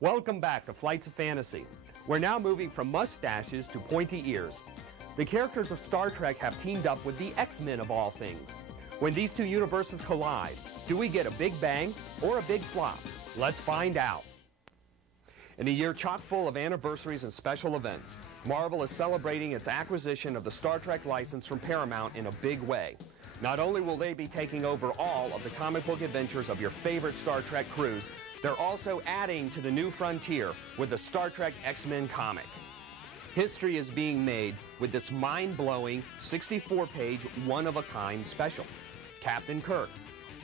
Welcome back to Flights of Fantasy. We're now moving from mustaches to pointy ears. The characters of Star Trek have teamed up with the X-Men of all things. When these two universes collide, do we get a big bang or a big flop? Let's find out. In a year chock full of anniversaries and special events, Marvel is celebrating its acquisition of the Star Trek license from Paramount in a big way. Not only will they be taking over all of the comic book adventures of your favorite Star Trek crews, they're also adding to the new frontier with the Star Trek X-Men comic. History is being made with this mind-blowing 64-page one-of-a-kind special. Captain Kirk,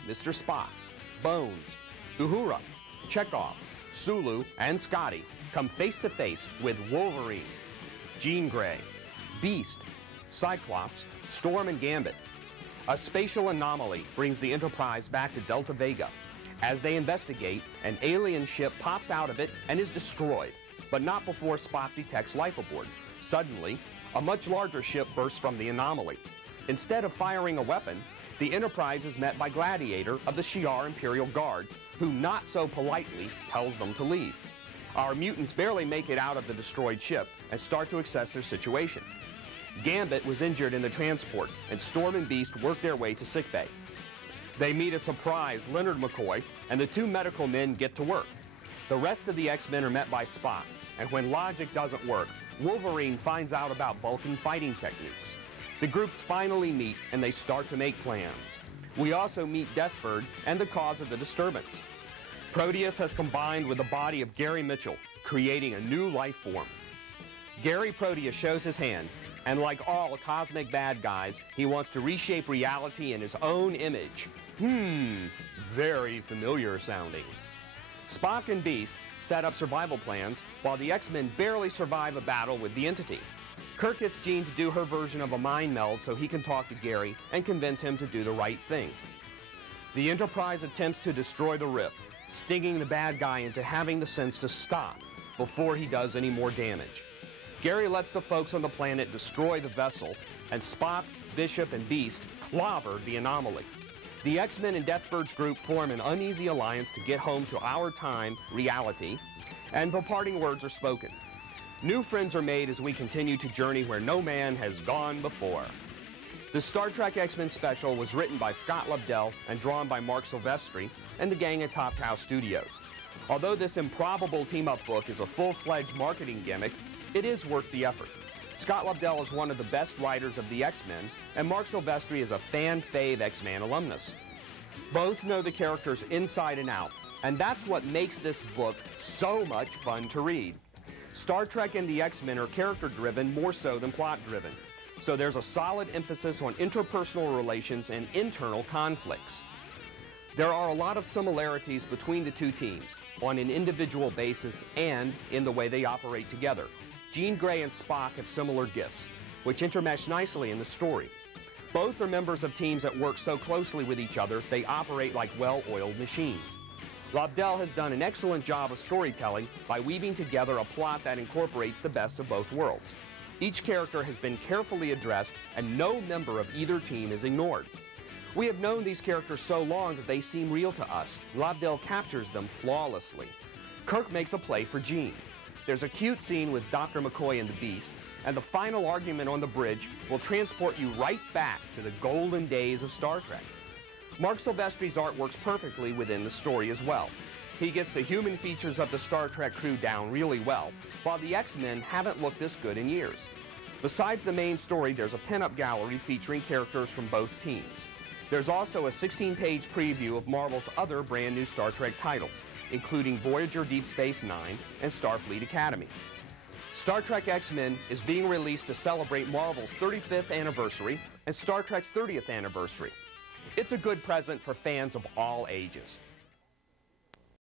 Mr. Spock, Bones, Uhura, Chekhov, Sulu, and Scotty come face-to-face with Wolverine, Jean Grey, Beast, Cyclops, Storm, and Gambit. A spatial anomaly brings the Enterprise back to Delta Vega. As they investigate, an alien ship pops out of it and is destroyed, but not before Spock detects life aboard. Suddenly, a much larger ship bursts from the anomaly. Instead of firing a weapon, the Enterprise is met by Gladiator of the Shi'ar Imperial Guard, who not so politely tells them to leave. Our mutants barely make it out of the destroyed ship and start to assess their situation. Gambit was injured in the transport, and Storm and Beast work their way to sickbay. They meet a surprised Leonard McCoy, and the two medical men get to work. The rest of the X-Men are met by Spock, and when logic doesn't work, Wolverine finds out about Vulcan fighting techniques. The groups finally meet, and they start to make plans. We also meet Deathbird and the cause of the disturbance. Proteus has combined with the body of Gary Mitchell, creating a new life form. Gary Proteus shows his hand, and like all cosmic bad guys, he wants to reshape reality in his own image. Very familiar sounding. Spock and Beast set up survival plans while the X-Men barely survive a battle with the Entity. Kirk gets Jean to do her version of a mind meld so he can talk to Gary and convince him to do the right thing. The Enterprise attempts to destroy the rift, stinging the bad guy into having the sense to stop before he does any more damage. Gary lets the folks on the planet destroy the vessel, and Spock, Bishop, and Beast clobber the anomaly. The X-Men and Deathbird's group form an uneasy alliance to get home to our time, reality, and the parting words are spoken. New friends are made as we continue to journey where no man has gone before. The Star Trek X-Men special was written by Scott Lobdell and drawn by Mark Silvestri and the gang at Top Cow Studios. Although this improbable team-up book is a full-fledged marketing gimmick, it is worth the effort. Scott Lobdell is one of the best writers of the X-Men, and Mark Silvestri is a fan-fave X-Men alumnus. Both know the characters inside and out, and that's what makes this book so much fun to read. Star Trek and the X-Men are character-driven more so than plot-driven, so there's a solid emphasis on interpersonal relations and internal conflicts. There are a lot of similarities between the two teams, on an individual basis and in the way they operate together. Jean Grey and Spock have similar gifts, which intermesh nicely in the story. Both are members of teams that work so closely with each other, they operate like well-oiled machines. Lobdell has done an excellent job of storytelling by weaving together a plot that incorporates the best of both worlds. Each character has been carefully addressed, and no member of either team is ignored. We have known these characters so long that they seem real to us. Lobdell captures them flawlessly. Kirk makes a play for Jean. There's a cute scene with Dr. McCoy and the Beast, and the final argument on the bridge will transport you right back to the golden days of Star Trek. Mark Silvestri's art works perfectly within the story as well. He gets the human features of the Star Trek crew down really well, while the X-Men haven't looked this good in years. Besides the main story, there's a pinup gallery featuring characters from both teams. There's also a 16-page preview of Marvel's other brand new Star Trek titles, including Voyager Deep Space Nine and Starfleet Academy. Star Trek X-Men is being released to celebrate Marvel's 35th anniversary and Star Trek's 30th anniversary. It's a good present for fans of all ages.